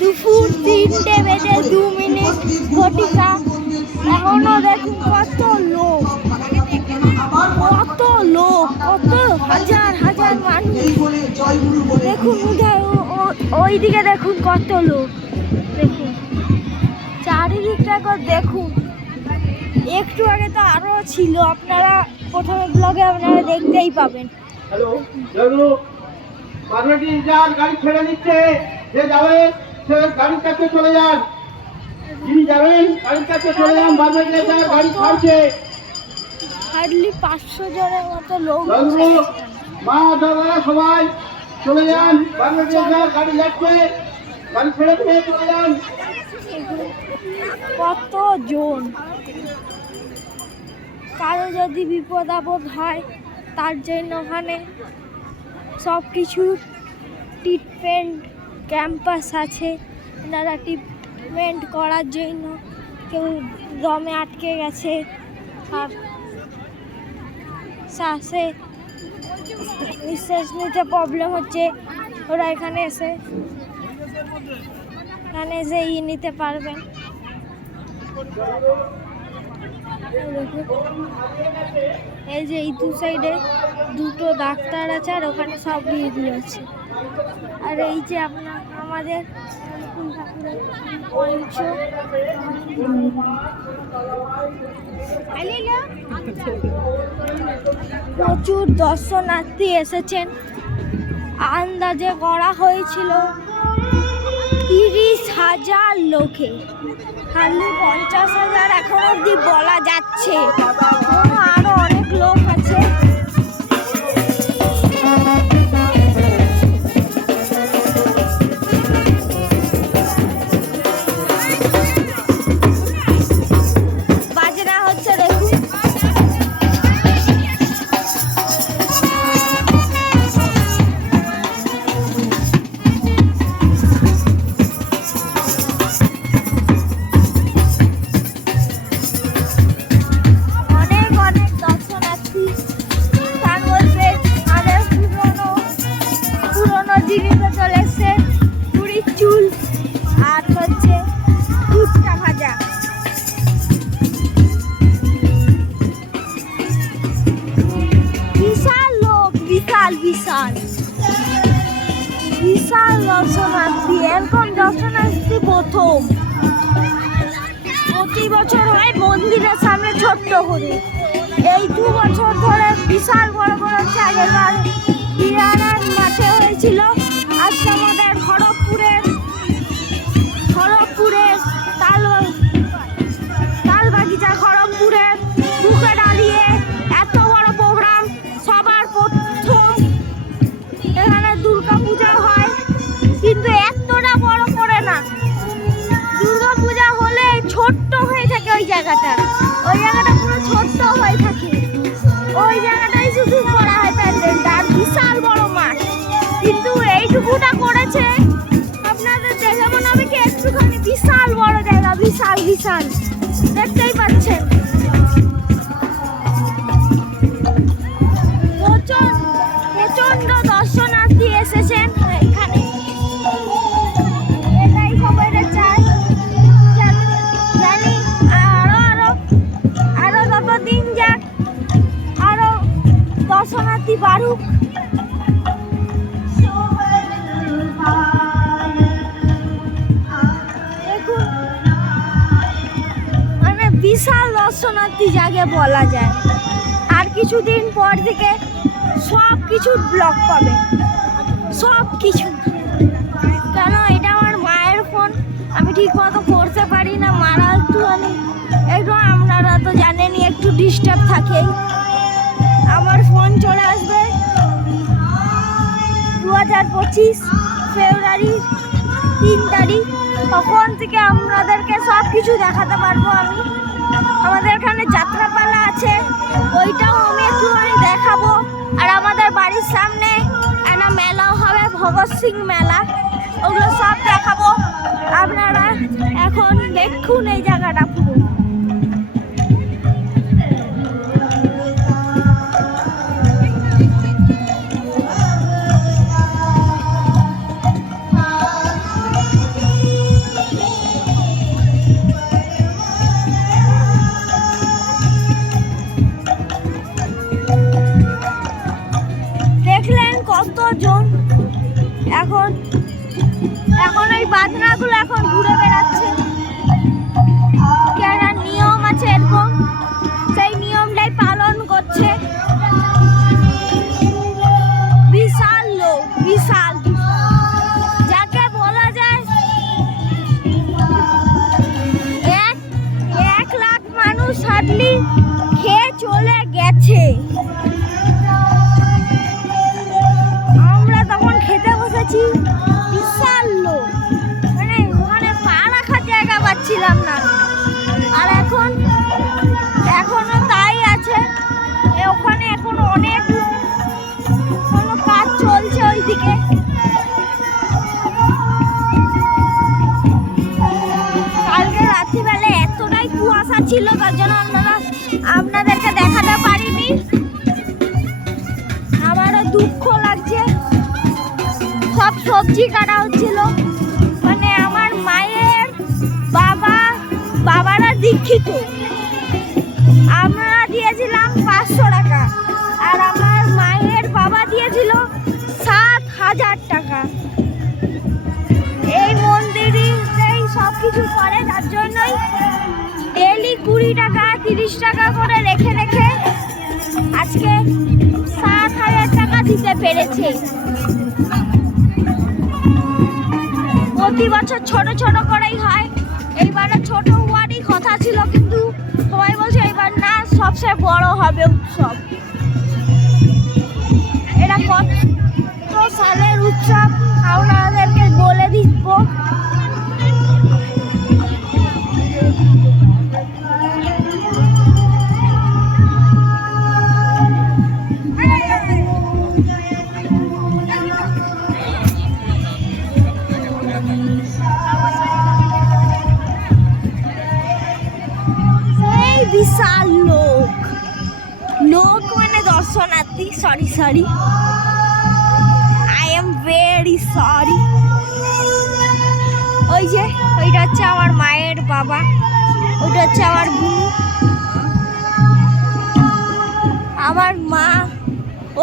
দুপুর 3টে বেজে 2 মিনিট ঘটিকা। এখনো দেখুন কত লোক, কত হাজার হাজার মানুষ। দেখুন ওইদিকে দেখুন কত লোক, দেখুন চারিদিকটা দেখুন। একটু আগে তো আরো ছিল, আপনারা প্রথমে ব্লগে আপনারা দেখতেই পাবেন। গাড়ি ছেড়ে নিচ্ছে, যে যাবেন সে গাড়ির কাছে চলে যান, যিনি যাবেন গাড়ির কাছে চলে যান। গাড়ি ছাড়ছে, হার্ডলি 500 জনের মতো লোক। মা দাদা সবাই চলে যান, গাড়ি যাচ্ছে, গাড়ি ছেড়ে দিয়ে চলে যান। কত জন, কারো যদি বিপদ আপদ হয় তার জন্য ওখানে সব কিছু ট্রিটমেন্ট ক্যাম্পাস আছে। ওনারা ট্রিটমেন্ট করার জন্য, কেউ দমে আটকে গেছে আর শ্বাসে নিঃশ্বাস নিতে প্রবলেম হচ্ছে, ওরা এখানে এসে নিতে পারবেন। এই যে এই দু সাইডে দুটো ডাক্তার আছে আর ওখানে সব রোগী আছে। আর এই যে আমাদের প্রচুর দর্শনার্থী এসেছেন। আন্দাজে করা হয়েছিল 30,000 লোকে, খালি 50,000 এখন অব্দি বলা যাচ্ছে, আরো অনেক লোক আছে। বাজনা হচ্ছে দেখুন। বিশাল দর্শনার্থী, এরকম দর্শনার্থী প্রথম। প্রতি বছর হয় মন্দিরের সামনে ছোট্ট করে, এই 2 বছর ধরে বিশাল বড় বড় হচ্ছে। আগেরবার বিরাট মাঠে হয়েছিল, আজকে আমাদের খড়গপুরের তালবাগিচা খড়গপুরের বুকে দাঁড়িয়ে এত বড় প্রোগ্রাম। সবার প্রথম এখানে দুর্গা পূজা হয়, কিন্তু এতটা বড় করে না। দুর্গা পূজা হলে ছোট্ট হয়ে থাকে ওই জায়গাটা পুরো ছোট্ট হয়ে থাকে। ওই জায়গাটাই শুধু করা হয় প্যান্ডেলটা, আর বিশাল বড় মাঠ। কিন্তু এইটুকুটা করেছে আপনাদের দেখে মনে হবে কি একটুখানি, বিশাল বড় জায়গা, বিশাল দেখতেই পাচ্ছেন। প্রচন্ড দর্শনার্থী এসেছেন এখানে, এটাই সবাই চায়। জানি আরো যত দিন যাক আরো দর্শনার্থী বাড়ুক। দেখুন মানে বিশাল দর্শনার্থী যাকে বলা যায়। আর কিছুদিন পর থেকে সব কিছু ব্লগ পাবে, সব কিছু। কেন এটা আমার মায়ের ফোন, আমি ঠিক মতো করতে পারি না, মারা একটু আপনারা তো জানেনই একটু ডিস্টার্ব থাকেই। আমার ফোন চলে আসবে 2025 ফেব্রুয়ারি 3 তারিখ, তখন থেকে আপনাদেরকে সব কিছু দেখাতে পারবো আমি। আমাদের এখানে যাত্রাপালা আছে, ওইটাও আমি একটুখানি দেখাবো। আর আমাদের বাড়ির সামনে একটা মেলাও হবে, ভগৎ সিং মেলা, ওগুলো সব দেখাবো। আপনারা এখন দেখুন এই জায়গাটা পুরো। এখন ওই বাজনাগুলো এখন ঘুরে বেড়াচ্ছে। একটা নিয়ম আছে এরকম, সেই নিয়মটাই পালন করছে। বিশাল লোক, বিশাল, যাকে বলা যায় 1 লাখ মানুষ হার্ডলি খেয়ে চলে গেছে। আমরা তখন খেতে বসেছি, বিশাল লোক, মানে ওখানে পা রাখার জায়গা পাচ্ছিলাম না। আর এখনো তাই আছে। ওখানে এখনো অনেক কোনো কাজ চলছে ওইদিকে। কালকে রাত্রিবেলা এতটাই কুয়াশা ছিল, তার জন্য আপনাদেরকে দেখাতে পারিনি। আমারও দুঃখ লাগছে। সব সবজি কাটা হচ্ছিল, মানে আমার মায়ের বাবারা দীক্ষিত। আমরা দিয়েছিলাম 500 টাকা, আর আমার মায়ের বাবা দিয়েছিল 7,000 টাকা। এই মন্দিরেই সব কিছু করে, তার জন্যই ডেলি 20 টাকা 30 টাকা করে রেখে আজকে 7,000 টাকা দিতে পেরেছে। প্রতি বছর ছোট ছোট করেই হয়, এইবারে ছোট হওয়ারই কথা ছিল, কিন্তু সবাই বলছে এবার না, সবচেয়ে বড় হবে উৎসব। এটা কত সালের উৎসব আপনাদেরকে বলে দিব। বিশাল লোক মানে দর্শনার্থী, sorry, I am very sorry. ওইটা হচ্ছে আমার মায়ের বাবা, ওইটা হচ্ছে আমার বোন, আমার মা।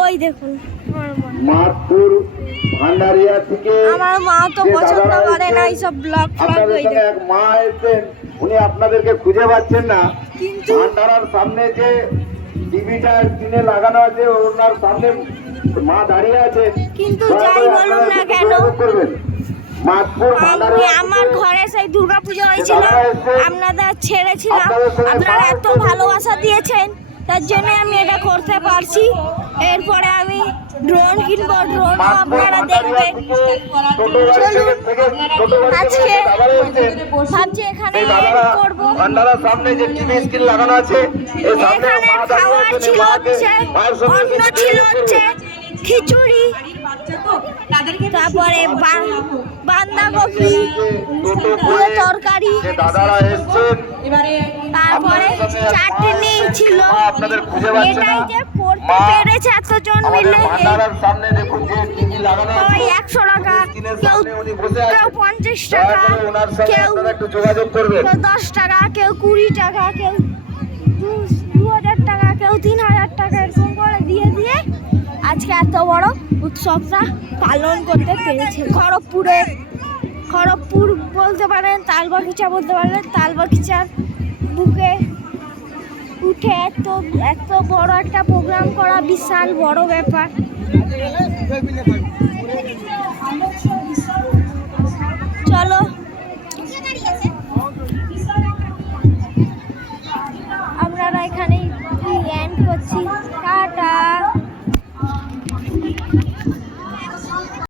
ওই দেখুন মাতপুর ভান্ডারিয়া থেকে আমার মা তো পছন্দ করে না এইসব ব্লগ ফ্লগ। ওই দেখুন এক মা এসেছেন, উনি আপনাদেরকে খুঁজে পাচ্ছেন না, কিন্তু ভান্ডারার সামনে যে টিভিটা স্ক্রিনে লাগানো আছে ওনার সামনে মা দাঁড়িয়ে আছে। কিন্তু যাই বলুন না কেন, আমার ঘরে সেই দুর্গাপূজা হয়েছিল, আপনাদের ছেড়েছিলাম, আপনারা এত ভালোবাসা দিয়েছেন, তার জন্য আমি এটা করতে পারছি। এরপরে আমি ড্রোন কিনবো, ড্রোন আপনারা দেখবেন। চলুন, আজকে ভাবছি এখানে করবো। এখানে খাওয়ার ছিল হচ্ছে, অন্ন ছিল হচ্ছে খিচুড়ি, তারপরে বাঁধাকপি তরকারি, তারপরে চাটনি ছিল। এটাই যে পড়তে পেরেছে এতজন মিলে, ওই 100 টাকা, কেউ 50 টাকা, কেউ 10 টাকা, কেউ 20 টাকা, কেউ 2000 টাকা, কেউ 3000 টাকা, এরকম করে দিয়ে আজকে এত বড় উৎসবটা পালন করতে পেরেছে। খড়গপুর বলতে পারেন, তালবাগিচা বলতে পারেন। তালবাগিচার বুকে উঠে এত বড় একটা প্রোগ্রাম করা বিশাল বড় ব্যাপার।